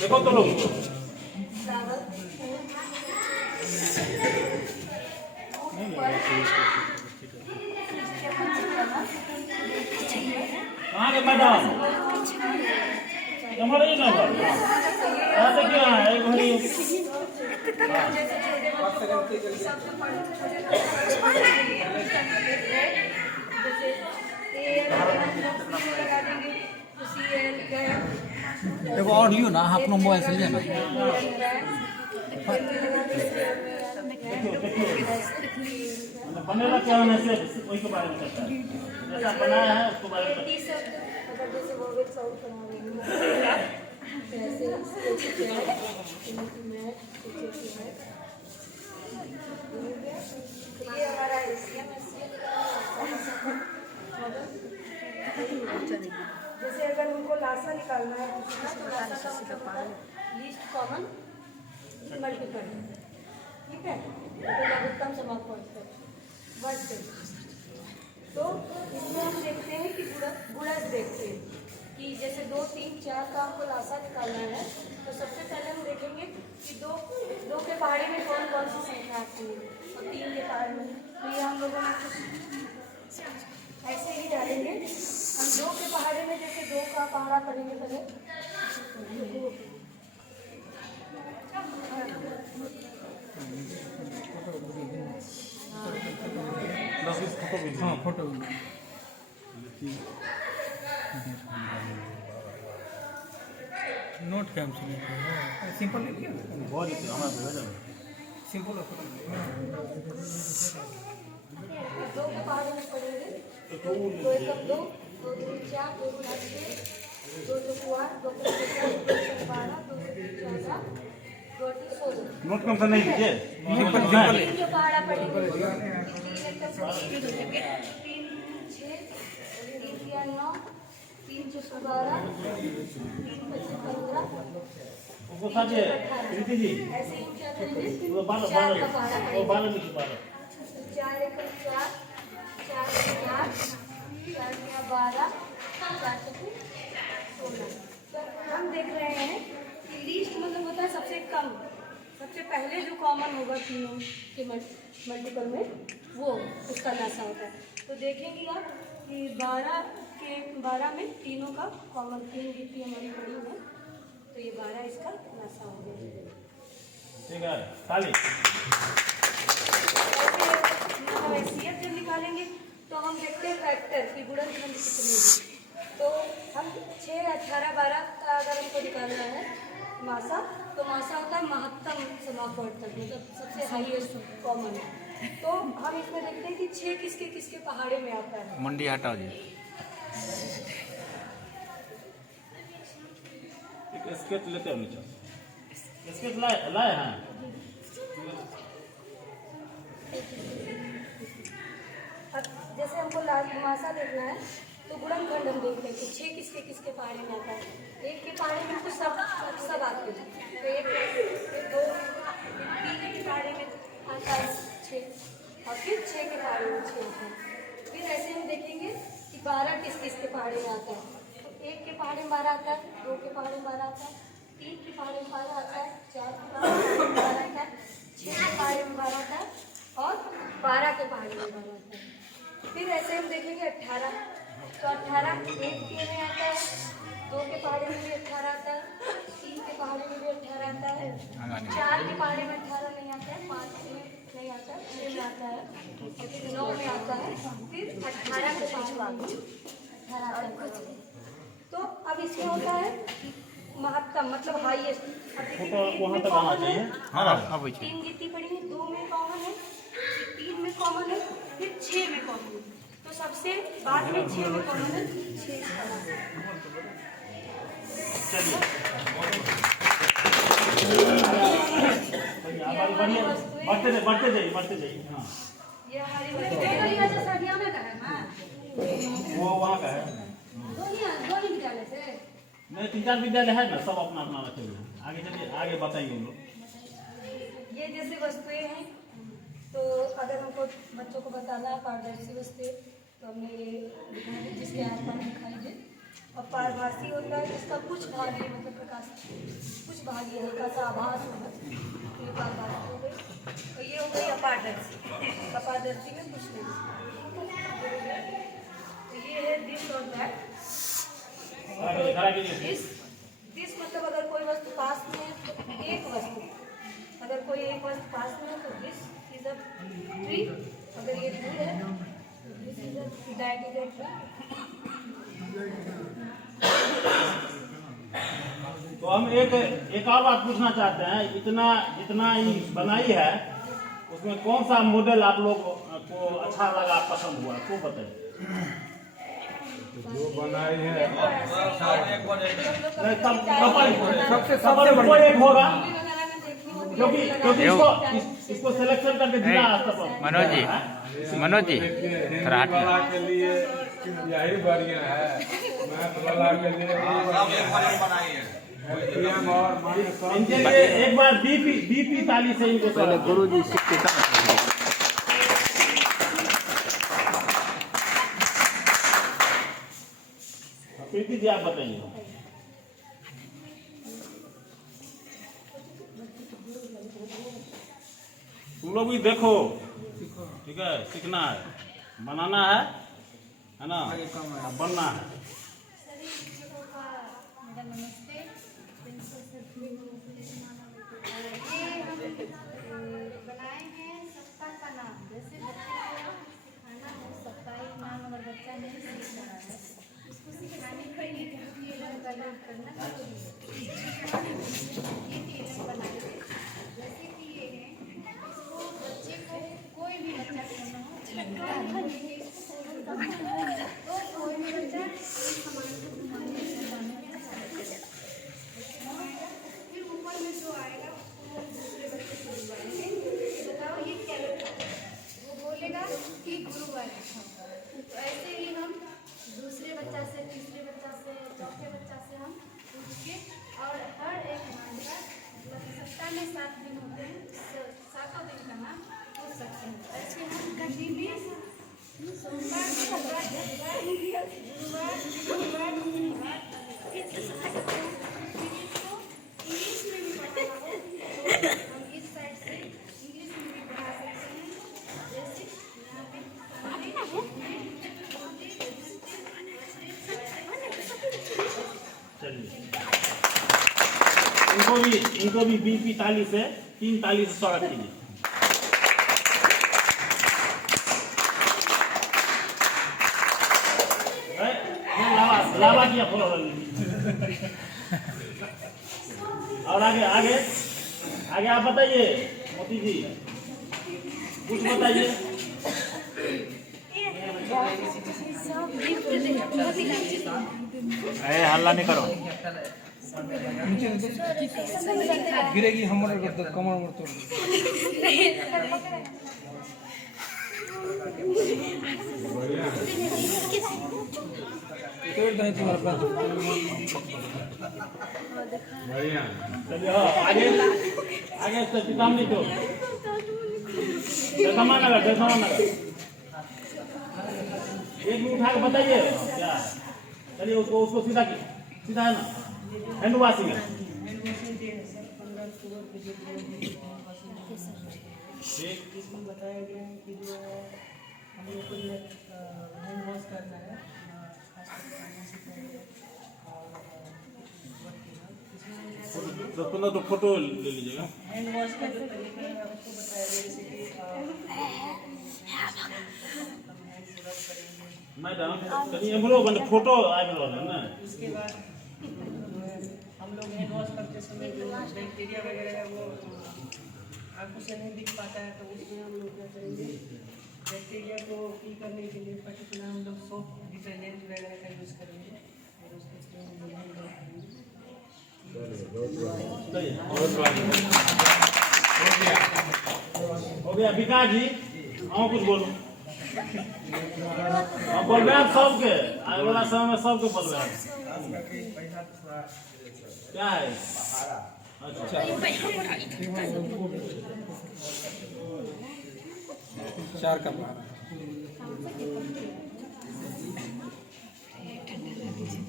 देखो तो लोग कहाँ के मैडम हमारे ही नंबर ऐसे क्यों है एक घड़ी देखो और लियो ना अपना मोबाइल से लेना बनेगा क्या होने से वही के बारे में चर्चा है जैसा बनाया है उसके बारे में जैसे अगर उनको लासा निकालना है तो लासा का लीस्ट कॉमन मल्टीपल, ठीक है, लघुत्तम समापवर्त तो इसमें हम देखते हैं कि गुणज देखते हैं कि जैसे 2, 3, 4 का हमको लासा निकालना है तो सबसे पहले हम देखेंगे कि दो के पहाड़ी में कौन कौन सी संख्या आती है और 3 के पहाड़ी में, तो ये हम लोगों ने ऐसे ही डालेंगे। हम 2 के पहाड़े में जैसे 2 का पहाड़ा करेंगे पहले फोटो नोट कैम से सिंपल बहुत हमारा सिंपल 2 के पहाड़े में पड़ेंगे 2 1 2 2 3 4 2 4 6 2 2 4 2 5 12 2 3 4 2 16 नोट कम से नहीं कीजिए जो पहाड़ा पड़ेंगे 3 6 3 9 3 12 3 15 उसको साझे प्रीति जी ऐसे ही क्या करेंगे वो 12 4 का पहाड़ा वो पड़ेगा 12 में 12 4 1 4 4 8 4 12 4 16। तो हम देख रहे हैं कि लीस्ट मतलब होता है सबसे कम, सबसे पहले जो कॉमन होगा तीनों के मल्टीपल में वो उसका लासा होता है। तो देखेंगे आप कि 12 में तीनों का कॉमन 3 गिनती हमारी बड़ी है तो ये 12 इसका लासा हो गया। ठीक है ताली हैसियत जब निकालेंगे तो हम देखते हैं फैक्टर की गुणनखंड कितने हैं। तो हम 6 18 12 का अगर हमको निकालना है मासा तो मासा होता है महत्तम समापवर्त मतलब सबसे हाईएस्ट कॉमन है। तो हम इसमें देखते हैं कि 6 किसके किसके पहाड़े में आता है। मंडी हटाओ जी एक स्केच लेते हो नीचे स्केच लाए हैं अब जैसे हमको मासा देखना है तो गुणनखंड हम देखते हैं कि 6 किसके किसके पहाड़े में आता है। 1 के पहाड़े में कुछ सब आते हैं तो 1 2 3 के पहाड़े में आता है 6 और फिर 6 के पहाड़े में 6 आता है। फिर ऐसे हम देखेंगे कि 12 किस किस के पहाड़े में आता है। तो 1 के पहाड़े में 12 आता है, 2 के पहाड़े में 12 आता है, 3 के पहाड़े में 12 आता है, 4 के पहाड़े में 12 आता है, 6 के पहाड़े में 12 आता है और 12 के पहाड़े में 12 आता है। फिर ऐसे हम देखेंगे 18 तो 18 1 के में आता है, 2 के पहाड़े में भी 18 आता है, 3 के पहाड़े में भी 18 आता है, 4 के पहाड़े में 18 नहीं आता है, 5 में नहीं आता है, 6 में आता है, फिर 9 में आता है, फिर 18 के पहाड़े में 18 आता है। तो अब इसमें होता है महत्तम मतलब हाईएस्ट वहाँ तक आना चाहिए हाँ अब 3 गिनती पड़ी है, 2 में कॉमन है, 3 में कॉमन है, फिर 6 में कॉमन है। तो सबसे बाद में 6 में कॉमन है 6 बढ़ते जाइए हाँ ये हमारी वो वहाँ का है नहीं 3-4 विद्यालय है ना सब अपना अपना रखे हुए हैं आगे चलिए आगे बताइए हम लोग ये जैसे वस्तुएं हैं तो अगर हमको बच्चों को बताना है पारदर्शी वस्तुएं तो हमने ये दिखाई जिसके आसपास दिखाई दे और पारभासी होता है जिसका कुछ भाग ही मतलब प्रकाश कुछ भाग ही हल्का सा आभास होगा, ये पारभासी हो गई। और ये हो गई अपारदर्शी। अपारदर्शी में कुछ नहीं। तो ये है दिस और दैट। दिस मतलब अगर कोई वस्तु पास में है तो एक वस्तु, अगर कोई एक वस्तु पास में है तो दिस इज अ ट्री। अगर ये ट्री है तो this is a that is a tree. तो हम एक और बात पूछना चाहते हैं, इतना जितना ही बनाई है उसमें कौन सा मॉडल आप लोग को अच्छा लगा, पसंद हुआ, तो बताइए। जो बनाई है सबसे बड़ा एक होगा, क्योंकि इसको सिलेक्शन करके दिया। मनोज जी थोड़ा हट वाला के लिए यही बढ़िया है, मैथ वाला के लिए PM और माइनस इनके लिए एक बार बीपी ताली से इनको पहले गुरु जी शिक्षित प्रीति जी आप बताइए। तुम लोग भी देखो, ठीक है, सीखना है, बनाना है ना, बनना है। मैडम नमस्ते। ये हम बनाए हैं सप्ताह का नाम, जैसे बच्चे को सिखाना हो सप्ताह नाम अगर बच्चा नहीं सीख रहा है उसको सिखाने के लिए टेलर का यूज करना जरूरी है। ये टेलर बनाए जैसे कि ये है, इसको बच्चे को कोई भी बच्चा करना हो तो कोई भी बच्चा इस सामान को घुमाने में फिर ऊपर में जो आएगा वो दूसरे बच्चे को बुलाएंगे, बताओ ये क्या लिखा है, वो बोलेगा कि गुरु आया। तो ऐसे ही हम दूसरे बच्चा से, तीसरे बच्चा से, चौथे बच्चा से हम पूछ के, और हर एक मानकर मतलब सप्ताह में 7 दिन होते हैं, 7 दिन का नाम पूछ सकते हैं। ऐसे हम कभी भी सोमवार, मंगलवार, बुधवार, गुरुवार, शुक्रवार, शनिवार इंग्लिश में भी पढ़ाना हो तो हम इस साइड से इंग्लिश में भी पढ़ा सकते हैं। जैसे यहाँ पे चलिए, इनको भी बीपी ताली से 3 ताली से स्वागत कीजिए। लावा किया फॉलो। और आगे आप बताइए, मोती जी कुछ बताइए। अरे हल्ला नहीं करो। गिरेगी हमारे कमर में तोड़ दें तुम्हारे पास। बढ़िया। चलिए आगे पिताम नहीं तो जैसा नगर एक भी उठा के बताइए क्या। चलिए उसको सीधा है ना, हैंड वॉशिंग है। इसमें बताया गया है कि जो है हम लोग को हैंड वॉश करना है खाने से पहले। और तो फोटो ले लीजिएगा। हैंड वॉश का जो तरीका है आपको बताया गया, जैसे कि हैंड रब करेंगे। मैडम कहीं एम्बुलो फोटो आ गया है ना। उसके बाद जो है हम लोग हैंड वॉश करते समय जो बैक्टीरिया वगैरह है वो आंखों से नहीं दिख पाता है, तो उसमें हम लोग क्या करेंगे, बैक्टीरिया को की करने के लिए पर्टिकुलर हम लोग सोप डिटर्जेंट वगैरह का यूज़ करेंगे और उसके थ्रू हम लोग हैंड वॉश करेंगे। हो गया। विकास जी आओ कुछ बोलो। बोल रहे हैं सबके, आने वाला समय में सबके बोल रहे हैं। क्या है? अच्छा 4 का 12।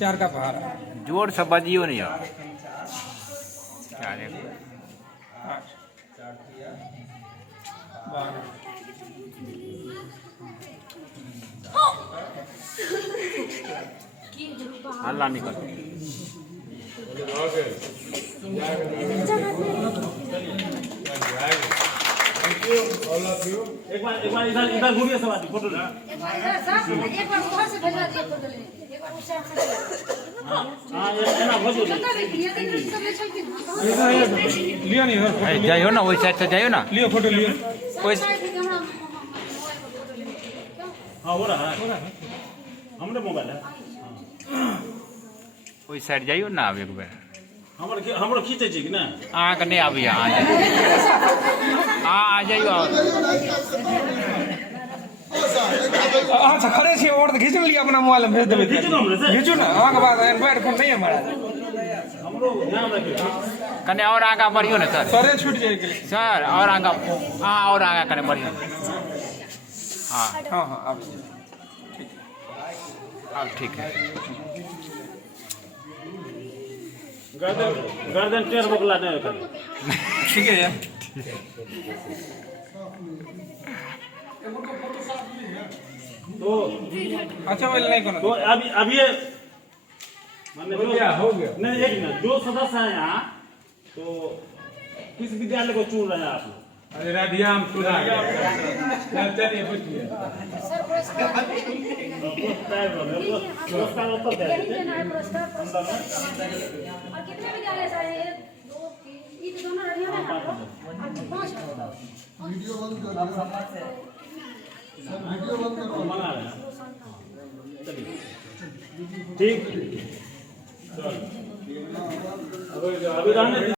4 का पहाड़ा। जोर से बजियो नहीं यार। 8 12 हल्ला नहीं करो। एक बार इधर घूमिए सब आदमी फोटो ले। एक बार उधर से भेजा दिए फोटो लेने, एक बार उसे हाँ ये ना भजो ले। लियो नहीं हो ए, जाइयो ना वही साइड से जाइयो ना। लियो फोटो लियो। कोई हाँ हो रहा है हमरे मोबाइल है। वही साइड जाइयो ना अब एक बार। हमरो खींचे छी कि ना। आके नहीं आबी आ जाइयो। आ जाइयो। अच्छा खड़े छी और खींच लिया अपना मोबाइल में भेज देबे। खींचो ना हमरे से। खींचो ना आगे बात एंड्रॉइड फोन नहीं है हमारा। हमरो ध्यान रखियो। कने और आगा बढ़ियो ना सर। सरे छूट जाएगी। सर और आगा हाँ और आगा कने बढ़ियो। हाँ हाँ हाँ अब ठीक है। गर्दन टेढ़ बकला नहीं कर। ठीक है यार। तो अच्छा मोबाइल नहीं करो। तो अभी ये माने हो गया नहीं एक मिनट जो सदस्य हैं यहाँ तो किस विद्यालय को चुन रहे हैं आप लोग। अरे राधियाम सुना चलिए पूछिए। सर पुरस्कार पुरस्कार उत्तर दे यही देना है पुरस्कार। और कितने विद्यालय सर हैं? 1 2 3 ये तो दोनों रहिया में 5 वीडियो बंद कर दो। वीडियो बंद करो। मना रहे हैं चलिए ठीक चलो अभी रहने